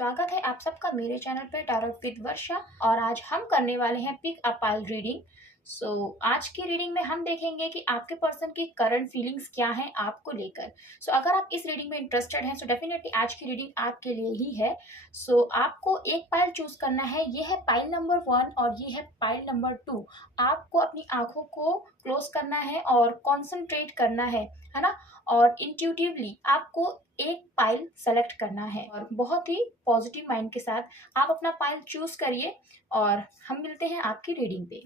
स्वागत है आप सबका मेरे चैनल पे टैरोट विद वर्षा। और आज हम करने वाले हैं पिक अ पाइल रीडिंग। आज की रीडिंग में हम देखेंगे कि आपके पर्सन की करंट फीलिंग्स क्या हैं आपको लेकर। अगर आप इस रीडिंग में इंटरेस्टेड हैं डेफिनेटली आज की रीडिंग आपके लिए ही है। आपको एक पाइल चूज करना है, ये है पाइल नंबर 1 और ये है पाइल नंबर 2। आपको अपनी आंखों को क्लोज करना है और कॉन्सेंट्रेट करना है ना। और इंट्यूटिवली आपको एक पाइल सेलेक्ट करना है और बहुत ही पॉजिटिव माइंड के साथ आप अपना पाइल चूज करिए और हम मिलते हैं आपकी रीडिंग पे।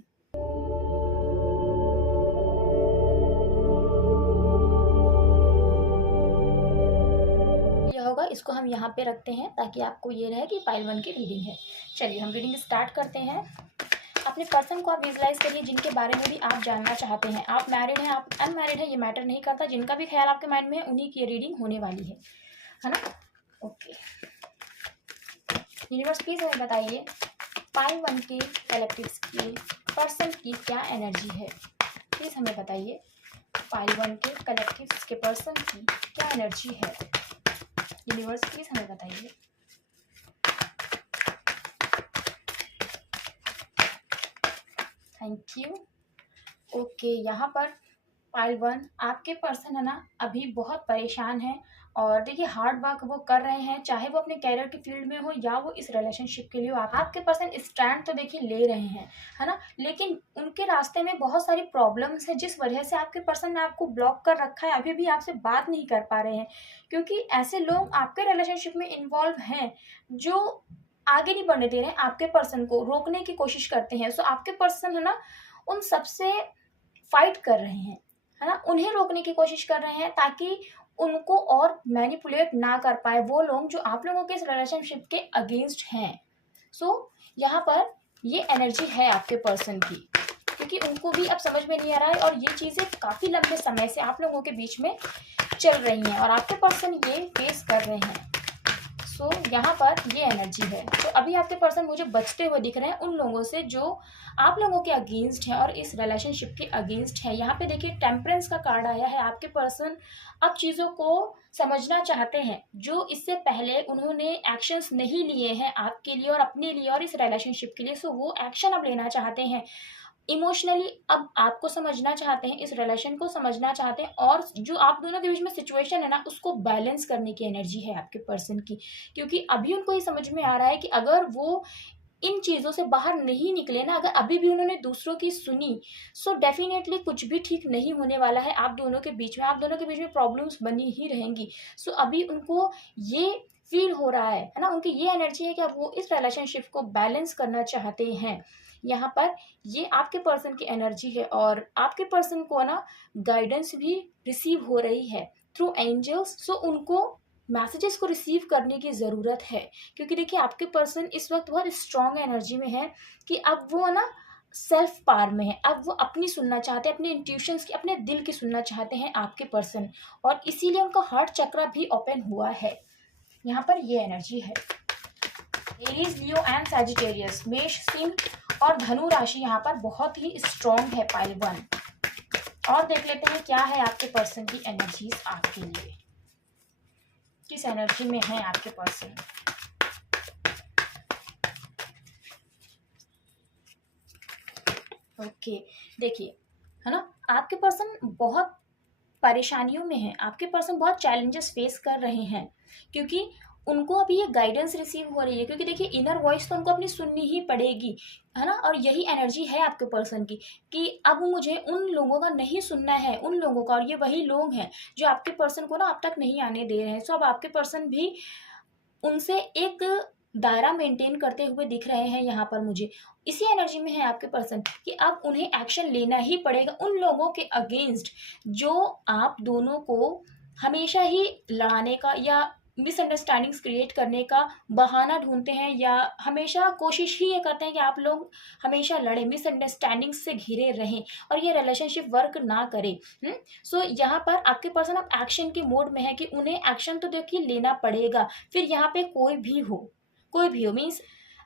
यह होगा, इसको हम यहाँ पे रखते हैं ताकि आपको ये रहे कि पाइल 1 की रीडिंग है। चलिए हम रीडिंग स्टार्ट करते हैं। अपने पर्सन को आप विजुलाइज करिए जिनके बारे में भी आप जानना चाहते हैं। आप मैरिड हैं, आप अनमैरिड हैं, ये मैटर नहीं करता। जिनका भी ख्याल आपके माइंड में है उन्हीं की रीडिंग होने वाली है ना। ओके, यूनिवर्स प्लीज हमें बताइए पाइल 1 के कलेक्टिव्स की पर्सन की क्या एनर्जी है। प्लीज हमें बताइए पाइल 1 के कलेक्टिव्स के पर्सन की क्या एनर्जी है। यूनिवर्स प्लीज हमें बताइए। Thank you. ओके, यहाँ पर पाइल 1 आपके पर्सन है ना अभी बहुत परेशान है और देखिए हार्ड वर्क वो कर रहे हैं, चाहे वो अपने कैरियर की फील्ड में हो या वो इस रिलेशनशिप के लिए हो। आपके पर्सन स्टैंड तो देखिए ले रहे हैं, है ना, लेकिन उनके रास्ते में बहुत सारी प्रॉब्लम्स है जिस वजह से आपके पर्सन ने आपको ब्लॉक कर रखा है, अभी भी आपसे बात नहीं कर पा रहे हैं। क्योंकि ऐसे लोग आपके रिलेशनशिप में इन्वॉल्व हैं जो आगे नहीं बढ़ने दे रहे हैं, आपके पर्सन को रोकने की कोशिश करते हैं। आपके पर्सन है ना उन सबसे फाइट कर रहे हैं, है ना, उन्हें रोकने की कोशिश कर रहे हैं ताकि उनको और मैनिपुलेट ना कर पाए वो लोग जो आप लोगों के इस रिलेशनशिप के अगेंस्ट हैं। यहाँ पर ये एनर्जी है आपके पर्सन की, क्योंकि उनको भी अब समझ में नहीं आ रहा है और ये चीजें काफी लंबे समय से आप लोगों के बीच में चल रही हैं और आपके पर्सन ये फेस कर रहे हैं। यहाँ पर ये एनर्जी है। अभी आपके पर्सन मुझे बचते हुए दिख रहे हैं उन लोगों से जो आप लोगों के अगेंस्ट है और इस रिलेशनशिप के अगेंस्ट है। यहाँ पे देखिए टेम्परेंस का कार्ड आया है। आपके पर्सन अब चीज़ों को समझना चाहते हैं जो इससे पहले उन्होंने एक्शंस नहीं लिए हैं आपके लिए और अपने लिए और इस रिलेशनशिप के लिए। वो एक्शन अब लेना चाहते हैं। इमोशनली अब आपको समझना चाहते हैं, इस रिलेशन को समझना चाहते हैं और जो आप दोनों के बीच में सिचुएशन है ना उसको बैलेंस करने की एनर्जी है आपके पर्सन की। क्योंकि अभी उनको ये समझ में आ रहा है कि अगर वो इन चीज़ों से बाहर नहीं निकले ना, अगर अभी भी उन्होंने दूसरों की सुनी, डेफिनेटली कुछ भी ठीक नहीं होने वाला है आप दोनों के बीच में। आप दोनों के बीच में प्रॉब्लम्स बनी ही रहेंगी। अभी उनको ये फील हो रहा है ना, उनकी ये एनर्जी है कि अब वो इस रिलेशनशिप को बैलेंस करना चाहते हैं। यहाँ पर ये आपके पर्सन की एनर्जी है और आपके पर्सन को ना गाइडेंस भी रिसीव हो रही है थ्रू एंजल्स। उनको मैसेजेस को रिसीव करने की ज़रूरत है, क्योंकि देखिए आपके पर्सन इस वक्त बहुत स्ट्रॉन्ग एनर्जी में है कि अब वो ना सेल्फ पावर में है। अब वो अपनी सुनना चाहते हैं, अपने इंट्यूशंस की, अपने दिल की सुनना चाहते हैं आपके पर्सन, और इसीलिए उनका हार्ट चक्र भी ओपन हुआ है। यहाँ पर ये एनर्जी है। एरीज, लियो एंड सैजिटेरियस, मेष, सिंह और धनु राशि यहाँ पर बहुत ही स्ट्रॉन्ग है पाइल 1। और देख लेते हैं क्या है आपके पर्सन की एनर्जीज आपके लिए, किस एनर्जी में है आपके पर्सन। ओके, देखिए है ना आपके पर्सन बहुत परेशानियों में है। आपके पर्सन बहुत चैलेंजेस फेस कर रहे हैं क्योंकि उनको अभी ये गाइडेंस रिसीव हो रही है। क्योंकि देखिए इनर वॉइस तो उनको अपनी सुननी ही पड़ेगी, है ना। और यही एनर्जी है आपके पर्सन की कि अब मुझे उन लोगों का नहीं सुनना है, उन लोगों का। और ये वही लोग हैं जो आपके पर्सन को ना अब तक नहीं आने दे रहे हैं। अब आपके पर्सन भी उनसे एक दायरा मेंटेन करते हुए दिख रहे हैं। यहाँ पर मुझे इसी एनर्जी में है आपके पर्सन कि अब उन्हें एक्शन लेना ही पड़ेगा उन लोगों के अगेंस्ट जो आप दोनों को हमेशा ही लड़ाने का या मिसअंडरस्टैंडिंग्स क्रिएट करने का बहाना ढूंढते हैं, या हमेशा कोशिश ही ये करते हैं कि आप लोग हमेशा लड़े, मिसअंडरस्टैंडिंग्स से घिरे रहें और ये रिलेशनशिप वर्क ना करे। यहाँ पर आपके पर्सन अब एक्शन के मोड में है कि उन्हें एक्शन तो देखिए लेना पड़ेगा। फिर यहाँ पे कोई भी हो मीन्स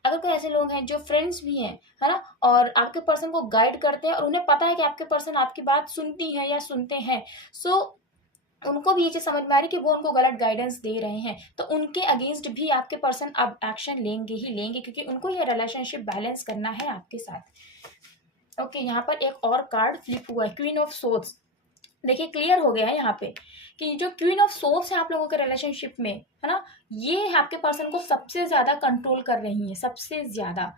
अगर कोई ऐसे लोग हैं जो फ्रेंड्स भी हैं, है ना, और आपके पर्सन को गाइड करते हैं और उन्हें पता है कि आपके पर्सन आपकी बात सुनती है या सुनते हैं, उनको भी ये चीज़ समझ में आ रही है कि वो उनको गलत गाइडेंस दे रहे हैं, तो उनके अगेंस्ट भी आपके पर्सन अब एक्शन लेंगे ही लेंगे, क्योंकि उनको ये रिलेशनशिप बैलेंस करना है आपके साथ। ओके, यहाँ पर एक और कार्ड फ्लिप हुआ है, क्वीन ऑफ सोर्ड्स। देखिए क्लियर हो गया है यहाँ पे कि जो क्वीन ऑफ सोर्ड्स है आप लोगों के रिलेशनशिप में, है ना, ये आपके पर्सन को सबसे ज्यादा कंट्रोल कर रही है, सबसे ज्यादा,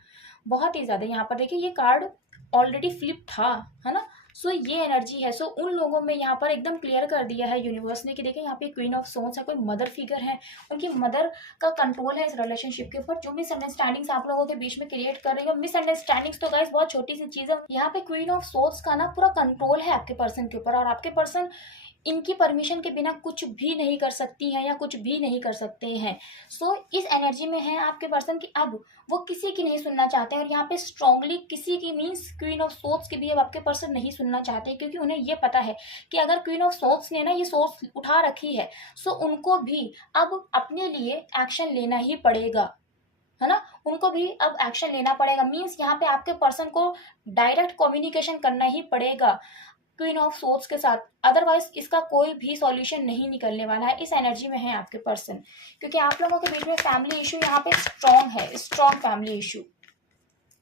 बहुत ही ज्यादा। यहाँ पर देखिए ये कार्ड ऑलरेडी फ्लिप था, है ना। सो ये एनर्जी है। सो उन लोगों में यहाँ पर एकदम क्लियर कर दिया है यूनिवर्स ने कि देखिए यहाँ पे क्वीन ऑफ सोर्ड्स है, कोई मदर फिगर है, उनकी मदर का कंट्रोल है इस रिलेशनशिप के ऊपर। जो मिसअंडरस्टैंडिंग्स आप लोगों के बीच में क्रिएट कर रही है, मिसअंडरस्टैंडिंग्स तो गाइस बहुत छोटी सी चीज है, यहाँ पे क्वीन ऑफ सोर्ड्स का ना पूरा कंट्रोल है आपके पर्सन के ऊपर, और आपके पर्सन इनकी परमिशन के बिना कुछ भी नहीं कर सकती हैं या कुछ भी नहीं कर सकते हैं। सो इस एनर्जी में है आपके पर्सन की अब वो किसी की नहीं सुनना चाहते हैं, और यहाँ पे स्ट्रांगली किसी की मीन्स क्वीन ऑफ सोर्ड्स की भी अब आपके पर्सन नहीं सुनना चाहते, क्योंकि उन्हें ये पता है कि अगर क्वीन ऑफ सोर्ड्स ने ना ये सोर्स उठा रखी है, सो उनको भी अब अपने लिए एक्शन लेना ही पड़ेगा, है ना। उनको भी अब एक्शन लेना पड़ेगा, मीन्स यहाँ पे आपके पर्सन को डायरेक्ट कम्युनिकेशन करना ही पड़ेगा क्वीन ऑफ सोर्ड्स के साथ, अदरवाइज इसका कोई भी सॉल्यूशन नहीं निकलने वाला है। इस एनर्जी में है आपके पर्सन, क्योंकि आप लोगों के बीच में फैमिली इशू यहाँ पे स्ट्रॉन्ग है, स्ट्रॉन्ग फैमिली इशू।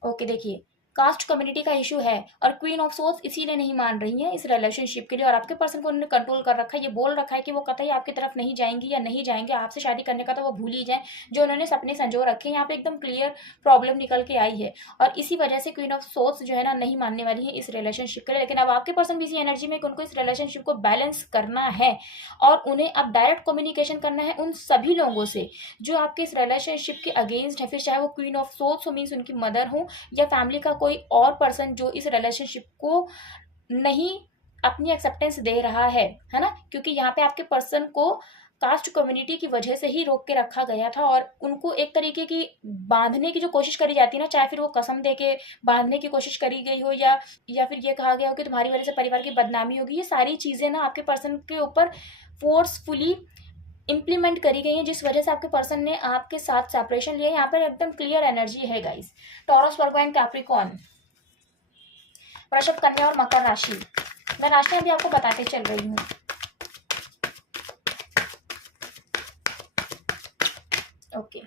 ओके, देखिए कास्ट कम्युनिटी का इशू है, और क्वीन ऑफ सोर्ड्स इसीलिए नहीं मान रही है इस रिलेशनशिप के लिए, और आपके पर्सन को उन्होंने कंट्रोल कर रखा है, ये बोल रखा है कि वो कतई आपकी तरफ नहीं जाएंगी या नहीं जाएंगे, आपसे शादी करने का तो वो भूल ही जाए, जो उन्होंने सपने संजो रखे हैं। यहाँ पे एकदम क्लियर प्रॉब्लम निकल के आई है, और इसी वजह से क्वीन ऑफ सोर्ड्स जो है ना नहीं मानने वाली है इस रिलेशनशिप के लिए। लेकिन अब आपके पर्सन भी इसी एनर्जी में उनको इस रिलेशनशिप को बैलेंस करना है, और उन्हें अब डायरेक्ट कम्युनिकेशन करना है उन सभी लोगों से जो आपके इस रिलेशनशिप के अगेंस्ट है, फिर चाहे वो क्वीन ऑफ सोर्ड्स हो मीन्स उनकी मदर हो, या फैमिली का कोई और पर्सन जो इस रिलेशनशिप को नहीं अपनी एक्सेप्टेंस दे रहा है ना। क्योंकि यहाँ पे आपके पर्सन को कास्ट कम्युनिटी की वजह से ही रोक के रखा गया था, और उनको एक तरीके की बांधने की जो कोशिश करी जाती है ना, चाहे फिर वो कसम दे के बांधने की कोशिश करी गई हो, या फिर ये कहा गया हो कि तुम्हारी वजह से परिवार की बदनामी होगी, ये सारी चीजें ना आपके पर्सन के ऊपर फोर्सफुली इम्प्लीमेंट करी गई है, जिस वजह से आपके पर्सन ने आपके साथ सेपरेशन लिया। यहाँ पर एकदम क्लियर एनर्जी है guys. Taurus, Virgo and Capricorn, वृषभ, कन्या और मकर राशि। मैं राशियां भी आपको बताते चल रही हूँ। ओके,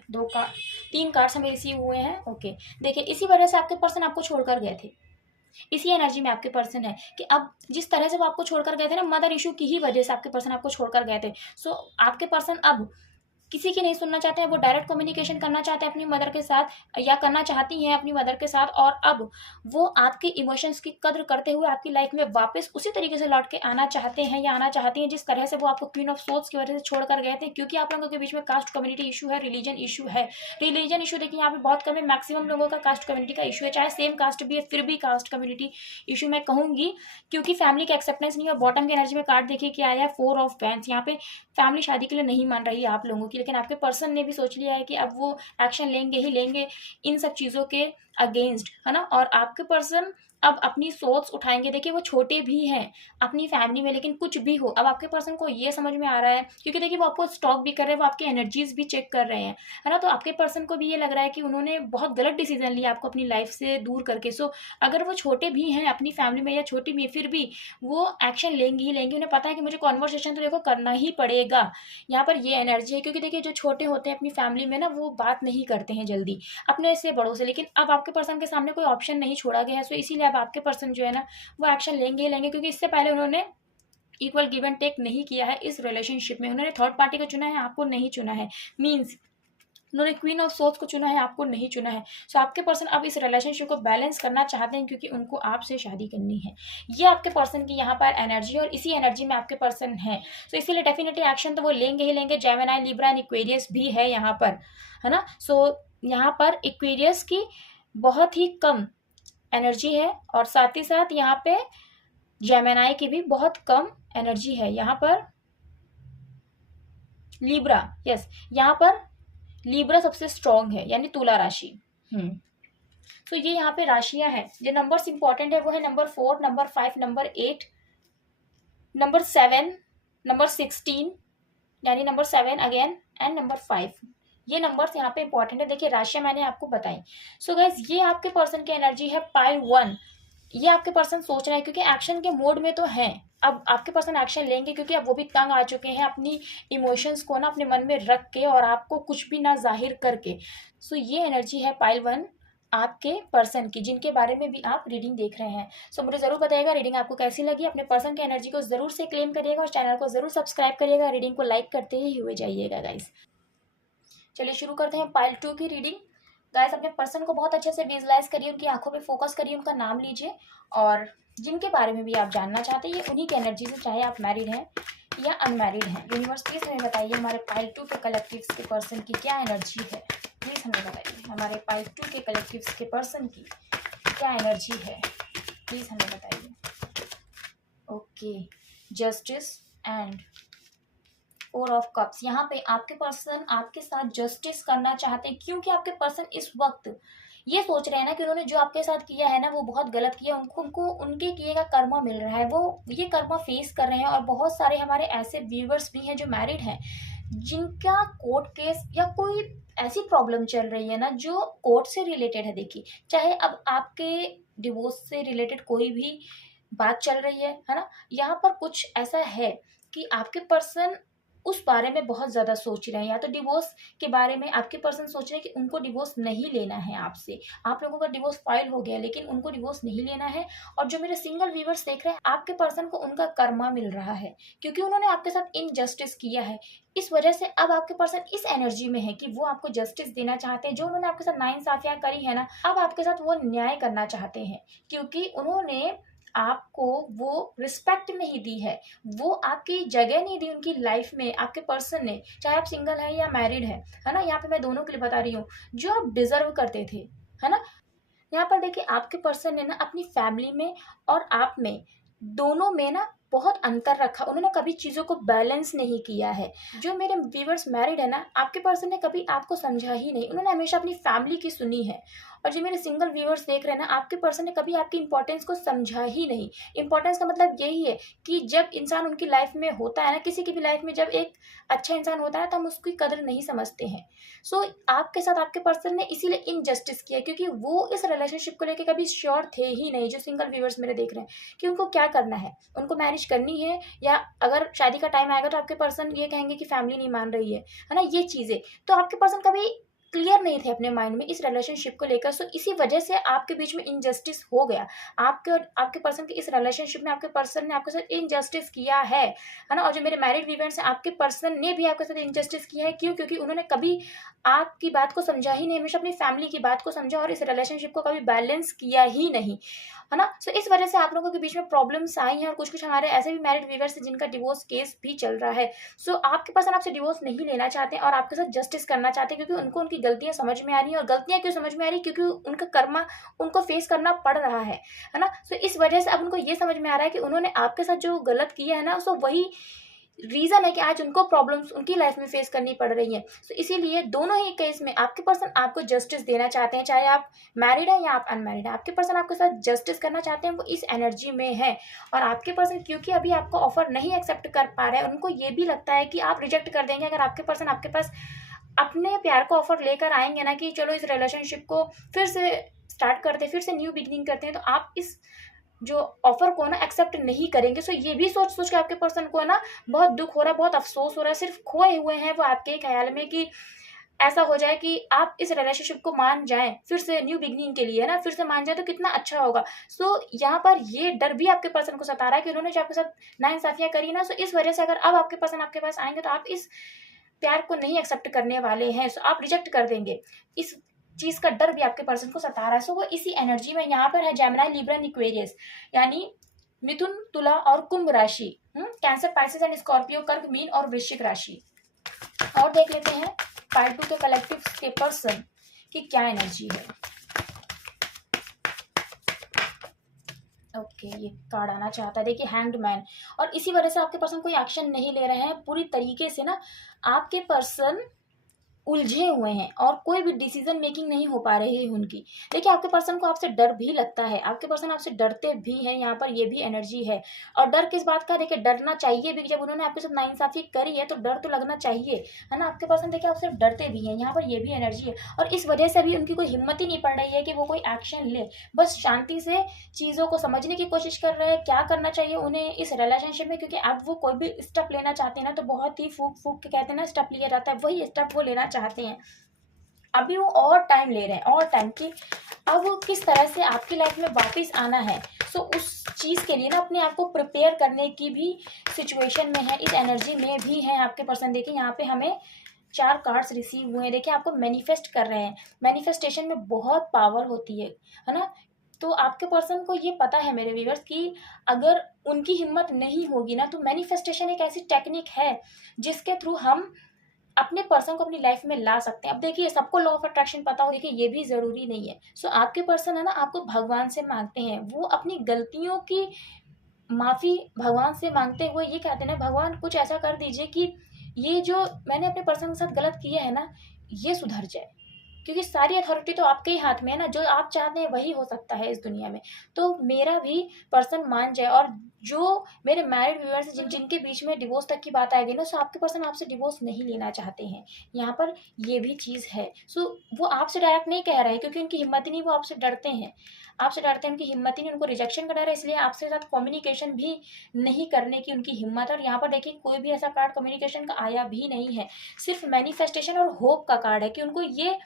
तीन कार्ड्स हमें रिसीव हुए हैं। ओके, देखिए इसी वजह से आपके पर्सन आपको छोड़कर गए थे, इसी एनर्जी में आपके पर्सन है कि अब जिस तरह से वो आपको छोड़कर गए थे ना, मदर इशू की ही वजह से आपके पर्सन आपको छोड़कर गए थे। सो आपके पर्सन अब किसी की नहीं सुनना चाहते हैं, वो डायरेक्ट कम्युनिकेशन करना चाहते हैं अपनी मदर के साथ, या करना चाहती हैं अपनी मदर के साथ, और अब वो आपके इमोशंस की कद्र करते हुए आपकी लाइफ में वापस उसी तरीके से लौट के आना चाहते हैं या आना चाहती हैं जिस तरह से वो आपको क्वीन ऑफ सोर्ड्स की वजह से छोड़कर गए थे। क्योंकि आप लोगों के बीच में कास्ट कम्युनिटी इशू है, रिलीजन इशू है। रिलीजन इशू देखिए यहाँ पे बहुत कम है, मैक्सिमम लोगों का कास्ट कम्युनिटी का इशू है, चाहे सेम कास्ट भी है फिर भी कास्ट कम्युनिटी इशू मैं कहूंगी, क्योंकि फैमिली का एक्सेप्टेंस नहीं है। और बॉटम की एनर्जी में कार्ड देखिए क्या आया है, 4 ऑफ पेंस। यहाँ पे फैमिली शादी के लिए नहीं मान रही है आप लोगों की, लेकिन आपके पर्सन ने भी सोच लिया है कि अब वो एक्शन लेंगे ही लेंगे इन सब चीज़ों के अगेंस्ट, है ना। और आपके पर्सन अब अपनी सोच उठाएंगे। देखिए वो छोटे भी हैं अपनी फैमिली में, लेकिन कुछ भी हो अब आपके पर्सन को ये समझ में आ रहा है, क्योंकि देखिए वो आपको स्टॉक भी कर रहे हैं, वो आपकी एनर्जीज भी चेक कर रहे हैं, है ना। तो आपके पर्सन को भी ये लग रहा है कि उन्होंने बहुत गलत डिसीजन लिया आपको अपनी लाइफ से दूर करके। सो अगर वो छोटे भी हैं अपनी फैमिली में या छोटी भी है, फिर भी वो एक्शन लेंगी ही लेंगी। उन्हें पता है कि मुझे कॉन्वर्सेशन तो देखो करना ही पड़ेगा। यहाँ पर ये एनर्जी है, क्योंकि देखिए जो छोटे होते हैं अपनी फैमिली में ना, वो बात नहीं करते हैं जल्दी अपने से बड़ों से, लेकिन अब आपके पर्सन के सामने कोई ऑप्शन नहीं छोड़ा गया है। सो इसीलिए अब आपके पर्सन जो है ना वो एक्शन लेंगे ही लेंगे, क्योंकि इससे पहले उन्होंने इक्वल गिव एंड टेक नहीं किया है इस रिलेशनशिप में। उन्होंने थर्ड पार्टी को चुना है, आपको नहीं चुना है। मीन्स उन्होंने क्वीन ऑफ सोर्ड्स को चुना है, आपको नहीं चुना है। सो आपके पर्सन अब इस रिलेशनशिप को बैलेंस करना चाहते हैं, क्योंकि उनको आपसे शादी करनी है। ये आपके पर्सन की यहाँ पर एनर्जी, और इसी एनर्जी में आपके पर्सन है। सो इसीलिए डेफिनेटली एक्शन तो वो लेंगे ही लेंगे। जेमिनी, लिब्रा एंड एक्वेरियस भी है यहाँ पर, है ना। सो यहाँ पर एक्वेरियस की बहुत ही कम एनर्जी है, और साथ ही साथ यहाँ पे जेमिनी की भी बहुत कम एनर्जी है। यहाँ पर लिब्रा, यस, यहाँ पर लिब्रा सबसे स्ट्रॉन्ग है, यानी तुला राशि। तो ये यहाँ पे राशियां हैं। जो नंबर्स इंपॉर्टेंट है वो है number 4, number 5, number 8, number 7, number 16, यानी नंबर 7 अगेन, एंड नंबर 5। ये नंबर्स यहाँ पे इंपॉर्टेंट है। देखिए राशियां मैंने आपको बताई। सो गाइज ये आपके पर्सन की एनर्जी है पाइल 1। ये आपके पर्सन सोच रहे हैं क्योंकि एक्शन के मोड में तो हैं। अब आपके पर्सन एक्शन लेंगे क्योंकि अब वो भी तंग आ चुके हैं अपनी इमोशंस को ना अपने मन में रख के और आपको कुछ भी ना ज़ाहिर करके। सो ये एनर्जी है पाइल 1 आपके पर्सन की, जिनके बारे में भी आप रीडिंग देख रहे हैं। सो मुझे ज़रूर बताइएगा रीडिंग आपको कैसी लगी। अपने पर्सन की एनर्जी को ज़रूर से क्लेम करिएगा और चैनल को ज़रूर सब्सक्राइब करिएगा। रीडिंग को लाइक करते ही हुए जाइएगा गाइस। चलिए शुरू करते हैं पाइल 2 की रीडिंग। गाइस अपने पर्सन को बहुत अच्छे से विजुलाइज करिए, उनकी आंखों पे फोकस करिए, उनका नाम लीजिए और जिनके बारे में भी आप जानना चाहते हैं ये उन्हीं की एनर्जी से, चाहे आप मैरिड हैं या अनमैरिड हैं। यूनिवर्स प्लीज हमें बताइए हमारे पाइल 2 के कलेक्टिव्स के पर्सन की क्या एनर्जी है। प्लीज हमें बताइए हमारे पाइल 2 के कलेक्टिव्स के पर्सन की क्या एनर्जी है। प्लीज हमें बताइए। Okay, justice and 4 of cups. यहाँ पे आपके पर्सन आपके साथ जस्टिस करना चाहते हैं क्योंकि आपके पर्सन इस वक्त ये सोच रहे हैं ना कि उन्होंने जो आपके साथ किया है ना वो बहुत गलत किया। उनको उनके किए का कर्मा मिल रहा है, वो ये कर्मा फेस कर रहे हैं। और बहुत सारे हमारे ऐसे व्यूवर्स भी हैं जो मैरिड हैं, जिनका कोर्ट केस या कोई ऐसी प्रॉब्लम चल रही है ना जो कोर्ट से रिलेटेड है। देखिए, चाहे अब आपके डिवोर्स से रिलेटेड कोई भी बात चल रही है ना, यहाँ पर कुछ ऐसा है कि आपके पर्सन उस बारे में बहुत ज़्यादा सोच रहे हैं। या तो डिवोर्स के बारे में आपके पर्सन सोच रहे हैं कि उनको डिवोर्स नहीं लेना है आपसे। आप लोगों का डिवोर्स फाइल हो गया लेकिन उनको डिवोर्स नहीं लेना है। और जो मेरे सिंगल व्यूवर्स देख रहे हैं, आपके पर्सन को उनका कर्मा मिल रहा है क्योंकि उन्होंने आपके साथ इनजस्टिस किया है। इस वजह से अब आपके पर्सन इस एनर्जी में है कि वो आपको जस्टिस देना चाहते हैं। जो उन्होंने आपके साथ नाइंसाफियां करी है ना, अब आपके साथ वो न्याय करना चाहते हैं क्योंकि उन्होंने आपको वो रिस्पेक्ट नहीं दी है, वो आपकी जगह नहीं दी उनकी लाइफ में। आपके पर्सन ने, चाहे आप सिंगल हैं या मैरिड है ना, यहाँ पे मैं दोनों के लिए बता रही हूँ, जो आप डिजर्व करते थे, है ना। यहाँ पर देखिए आपके पर्सन ने ना अपनी फैमिली में और आप में, दोनों में ना बहुत अंतर रखा। उन्होंने कभी चीज़ों को बैलेंस नहीं किया है। जो मेरे व्यूवर्स मैरिड है ना, आपके पर्सन ने कभी आपको समझा ही नहीं, उन्होंने हमेशा अपनी फैमिली की सुनी है। और जो मेरे सिंगल व्यूवर्स देख रहे हैं ना, आपके पर्सन ने कभी आपकी इंपॉर्टेंस को समझा ही नहीं। इंपॉर्टेंस का मतलब यही है कि जब इंसान उनकी लाइफ में होता है ना, किसी की भी लाइफ में जब एक अच्छा इंसान होता है तो हम उसकी कदर नहीं समझते हैं। सो आपके साथ आपके पर्सन ने इसीलिए इनजस्टिस किया क्योंकि वो इस रिलेशनशिप को लेकर कभी श्योर थे ही नहीं। जो सिंगल व्यूवर्स मेरे देख रहे हैं कि उनको क्या करना है, उनको मैरिज करनी है या अगर शादी का टाइम आएगा तो आपके पर्सन ये कहेंगे कि फैमिली नहीं मान रही है ना, ये चीज़ें। तो आपके पर्सन कभी क्लियर नहीं थे अपने माइंड में इस रिलेशनशिप को लेकर। सो इसी वजह से आपके बीच में इनजस्टिस हो गया। आपके और आपके पर्सन के इस रिलेशनशिप में आपके पर्सन ने आपके साथ इनजस्टिस किया है ना। और जो मेरे मैरिड वीवर्स हैं, आपके पर्सन ने भी आपके साथ इनजस्टिस किया है। क्यों? क्योंकि उन्होंने कभी आपकी बात को समझा ही नहीं, हमेशा अपनी फैमिली की बात को समझा और इस रिलेशनशिप को कभी बैलेंस किया ही नहीं, है ना। सो इस वजह से आप लोगों के बीच में प्रॉब्लम्स आई हैं। और कुछ कुछ हमारे ऐसे भी मैरिड वीवर्स हैं जिनका डिवोर्स केस भी चल रहा है। सो आपके पर्सन आपसे डिवोर्स नहीं लेना चाहते और आपके साथ जस्टिस करना चाहते हैं क्योंकि उनको उनकी गलतियां समझ में आ रही हैं। और गलतियां क्यों समझ में आ रही है? क्योंकि उनका कर्मा उनको फेस करना पड़ रहा है ना। सो इस वजह से अब उनको ये समझ में आ रहा है कि उन्होंने आपके साथ जो गलत किया है ना, सो वही रीजन है कि आज उनको प्रॉब्लम्स उनकी लाइफ में फेस करनी पड़ रही है। सो इसीलिए दोनों ही केस में आपके पर्सन आपको जस्टिस देना चाहते हैं, चाहे आप मैरिड है या आप अनमैरिड है। आपके पर्सन आपके साथ जस्टिस करना चाहते हैं, वो इस एनर्जी में है। और आपके पर्सन क्योंकि अभी आपको ऑफर नहीं एक्सेप्ट कर पा रहे हैं, उनको ये भी लगता है कि आप रिजेक्ट कर देंगे। अगर आपके पर्सन आपके पास अपने प्यार को ऑफर लेकर आएंगे ना कि चलो इस रिलेशनशिप को फिर से स्टार्ट करते हैं, फिर से न्यू बिगिनिंग करते हैं, तो आप इस जो ऑफर को ना एक्सेप्ट नहीं करेंगे। सो ये भी सोच सोच के आपके पर्सन को ना बहुत दुख हो रहा है, बहुत अफसोस हो रहा है। सिर्फ खोए हुए हैं वो आपके ख्याल में कि ऐसा हो जाए कि आप इस रिलेशनशिप को मान जाएं फिर से न्यू बिगनिंग के लिए, है ना, फिर से मान जाए तो कितना अच्छा होगा। सो यहाँ पर ये डर भी आपके पर्सन को सता रहा है कि उन्होंने जो आपके साथ नाइंसाफियां करी ना, सो इस वजह से अगर अब आपके पर्सन आपके पास आएंगे तो आप इस प्यार को नहीं एक्सेप्ट करने वाले हैं। सो आप रिजेक्ट कर देंगे। इस चीज का डर भी आपके पर्सन को सता रहा है। सो वो इसी एनर्जी में यहाँ पर है। जेमिनी, लिब्रा, एक्वेरियस, यानी मिथुन, तुला और कुंभ राशि, कैंसर, पाइसेस एंड स्कॉर्पियो, कर्क, मीन और वृश्चिक राशि। और देख लेते हैं पार्ट 2 के कलेक्टिव के पर्सन की क्या एनर्जी है। ओके, ये कार्ड आना चाहता है। देखिए हैंग्ड मैन। और इसी वजह से आपके पर्सन कोई एक्शन नहीं ले रहे हैं पूरी तरीके से ना। आपके पर्सन उलझे हुए हैं और कोई भी डिसीजन मेकिंग नहीं हो पा रही है उनकी। देखिए आपके पर्सन को आपसे डर भी लगता है, आपके पर्सन आपसे डरते भी हैं, यहाँ पर ये भी एनर्जी है। और डर किस बात का, देखिए डरना चाहिए भी, जब उन्होंने आपके साथ नाइंसाफी करी है तो डर तो लगना चाहिए, है ना। आपके पर्सन देखिए आपसे डरते भी हैं, यहाँ पर ये भी एनर्जी है। और इस वजह से भी उनकी कोई हिम्मत ही नहीं पड़ रही है कि वो कोई एक्शन ले, बस शांति से चीज़ों को समझने की कोशिश कर रहे हैं, क्या करना चाहिए उन्हें इस रिलेशनशिप में। क्योंकि अब वो कोई भी स्टेप लेना चाहते हैं ना, तो बहुत ही फूक फूक के कहते हैं ना स्टेप लिया जाता है, वही स्टेप वो लेना चाहते हैं। अभी वो और टाइम ले रहे हैं, और टाइम की, अब किस तरह से आपकी लाइफ में वापस आना है। सो उस चीज़ के लिए ना अपने आप को प्रिपेयर करने की भी सिचुएशन में है, इस एनर्जी में भी है आपके पर्सन। देखिए यहाँ पे हमें 4 कार्ड्स रिसीव हुए हैं। देखिए आपको मैनिफेस्ट कर रहे हैं, मैनिफेस्टेशन में बहुत पावर होती है ना। तो आपके पर्सन को ये पता है मेरे व्यूअर्स कि अगर उनकी हिम्मत नहीं होगी ना, तो मैनिफेस्टेशन एक ऐसी टेक्निक है जिसके थ्रू हम अपने पर्सन को अपनी लाइफ में ला सकते हैं। अब देखिए सबको लॉ ऑफ अट्रैक्शन पता हो, देखिए ये भी ज़रूरी नहीं है। सो आपके पर्सन है ना, आपको भगवान से मांगते हैं, वो अपनी गलतियों की माफ़ी भगवान से मांगते हुए ये कहते हैं ना, भगवान कुछ ऐसा कर दीजिए कि ये जो मैंने अपने पर्सन के साथ गलत किया है ना, ये सुधर जाए। क्योंकि सारी अथॉरिटी तो आपके ही हाथ में है ना, जो आप चाहते हैं वही हो सकता है इस दुनिया में। तो मेरा भी पर्सन मान जाए, और जो मेरे मैरिड व्यूअर्स जिनके बीच में डिवोर्स तक की बात आएगी ना, सो आपके पर्सन आपसे डिवोर्स नहीं लेना चाहते हैं, यहाँ पर ये भी चीज़ है। सो वो आपसे डायरेक्ट नहीं कह रहे हैं क्योंकि उनकी हिम्मत ही नहीं, वो आपसे डरते हैं, आपसे डरते हैं, उनकी हिम्मत ही नहीं, उनको रिजेक्शन का डर है, इसलिए आपसे साथ कम्युनिकेशन भी नहीं करने की उनकी हिम्मत है। और यहाँ पर देखिए कोई भी ऐसा कार्ड कम्युनिकेशन का आया भी नहीं है, सिर्फ मैनिफेस्टेशन और होप का कार्ड है कि उनको ये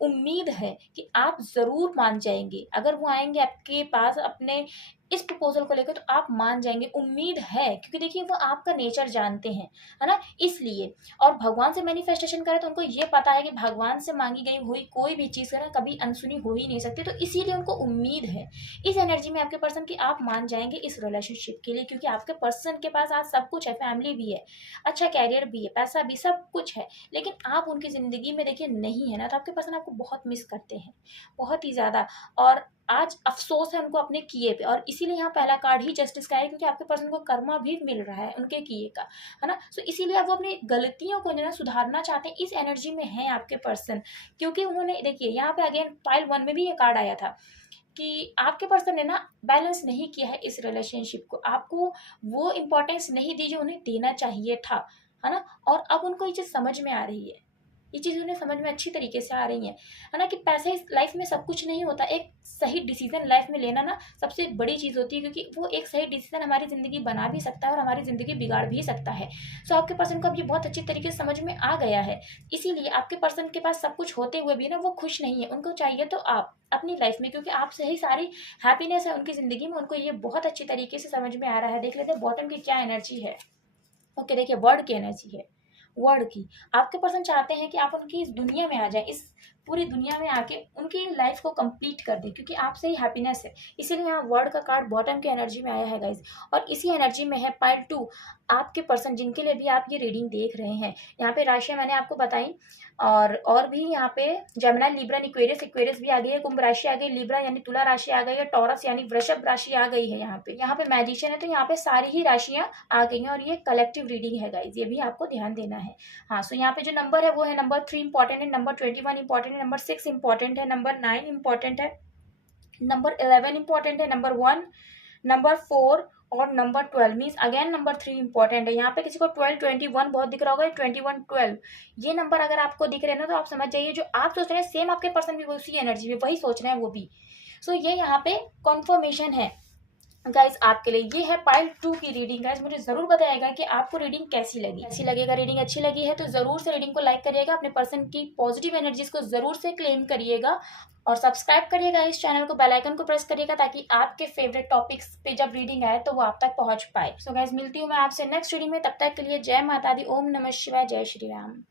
उम्मीद है कि आप ज़रूर मान जाएँगे। अगर वो आएँगे आपके पास अपने इस प्रपोज़ल को लेकर, तो आप मान जाएँगे, उम्मीद है। क्योंकि देखिए वो आपका नेचर जानते हैं, है ना? इसलिए। और भगवान से मैनिफेस्टेशन करें तो उनको ये पता है कि भगवान से माँगी गई हुई कोई भी चीज़ है ना, कभी अनसुनी हो ही नहीं सकती, तो इसीलिए उनको उम्मीद है। इस एनर्जी में आपके पर्सन की आप मान जाएँगे इस रिलेशनशिप के लिए, क्योंकि आपके पर्सन के पास आज सब कुछ है, फैमिली भी है, अच्छा करियर भी है, पैसा भी, सब कुछ है। लेकिन आप उनकी ज़िंदगी में देखिए नहीं है ना, तो आपके पर्सन आपको बहुत मिस करते हैं, बहुत ही ज़्यादा। और आज अफ़सोस है उनको अपने किए पे, और इसीलिए यहाँ पहला कार्ड ही जस्टिस का है, क्योंकि आपके पर्सन को कर्मा भी मिल रहा है उनके किए का, है ना? सो इसीलिए आप वो अपनी गलतियों को जो है ना सुधारना चाहते हैं, इस एनर्जी में है आपके पर्सन। क्योंकि उन्होंने देखिए यहाँ पे अगेन पाइल 1 में भी ये कार्ड आया था कि आपके पर्सन ने ना बैलेंस नहीं किया है इस रिलेशनशिप को, आपको वो इम्पोर्टेंस नहीं दी जो उन्हें देना चाहिए था, है ना? और अब उनको ये चीज़ समझ में आ रही है, ये चीज़ उन्हें समझ में अच्छी तरीके से आ रही है ना, कि पैसे इस लाइफ में सब कुछ नहीं होता। एक सही डिसीजन लाइफ में लेना ना सबसे बड़ी चीज़ होती है, क्योंकि वो एक सही डिसीजन हमारी ज़िंदगी बना भी सकता है और हमारी ज़िंदगी बिगाड़ भी सकता है। सो आपके पर्सन को अब ये बहुत अच्छी तरीके से समझ में आ गया है। इसीलिए आपके पर्सन के पास सब कुछ होते हुए भी ना वो खुश नहीं है, उनको चाहिए तो आप अपनी लाइफ में, क्योंकि आपसे ही सारी हैप्पीनेस है उनकी ज़िंदगी में, उनको ये बहुत अच्छी तरीके से समझ में आ रहा है। देख लेते हैं बॉटम की क्या एनर्जी है। ओके, देखिए वर्ड की एनर्जी है, वर्ड की। आपके पर्सन चाहते हैं कि आप उनकी इस दुनिया में आ जाएँ, इस पूरी दुनिया में आके उनकी लाइफ को कंप्लीट कर दें, क्योंकि आपसे ही हैप्पीनेस है। इसीलिए यहाँ वर्ड का कार्ड बॉटम की एनर्जी में आया है गाइस। और इसी एनर्जी में है पाइल 2, आपके पर्सन जिनके लिए भी आप ये रीडिंग देख रहे हैं। यहाँ पे राशियाँ मैंने आपको बताई, और भी यहाँ पे जेमिनी, लिब्रा, एक्वेरियस, एक्वेरियस भी आ गई है, कुंभ राशि आ गई, लिब्रा यानी तुला राशि आ गई है, टॉरस यानी वृषभ राशि आ गई है। यहाँ पे मैजिशियन है, तो यहाँ पे सारी ही राशियाँ आ गई हैं, और ये कलेक्टिव रीडिंग है गाइज, ये भी आपको ध्यान देना है। हाँ, सो यहाँ पे जो नंबर है वो है नंबर 3 इंपॉर्टेंट है, नंबर 21 इंपॉर्टेंट है, नंबर 6 इंपॉर्टेंट है, नंबर 9 इंपॉर्टेंट है, नंबर 11 इंपॉर्टेंट है, नंबर 1, नंबर 4 और number 12 means again number 3 important है। यहाँ पे किसी को 12, 21 बहुत दिख रहा होगा, 21, 12 ये नंबर अगर आपको दिख रहे हैं ना, तो आप समझ जाइए जो आप सोच रहे हैं सेम आपके पर्सन भी उसी एनर्जी में वही सोच रहे हैं वो भी। सो ये यहाँ पे कॉन्फर्मेशन है गाइज आपके लिए। ये है पाइल 2 की रीडिंग। गाइज मुझे जरूर बताइएगा कि आपको रीडिंग कैसी लगी, कैसी लगेगा। रीडिंग अच्छी लगी है तो जरूर से रीडिंग को लाइक करिएगा, अपने पर्सन की पॉजिटिव एनर्जीज को जरूर से क्लेम करिएगा, और सब्सक्राइब करिएगा इस चैनल को, बेल आइकन को प्रेस करिएगा, ताकि आपके फेवरेट टॉपिक्स पे जब रीडिंग आए तो वो आप तक पहुंच पाए। सो गाइज मिलती हूँ मैं आपसे नेक्स्ट रीडिंग में, तब तक के लिए जय माता दी, ओम नमः शिवाय, जय श्री राम।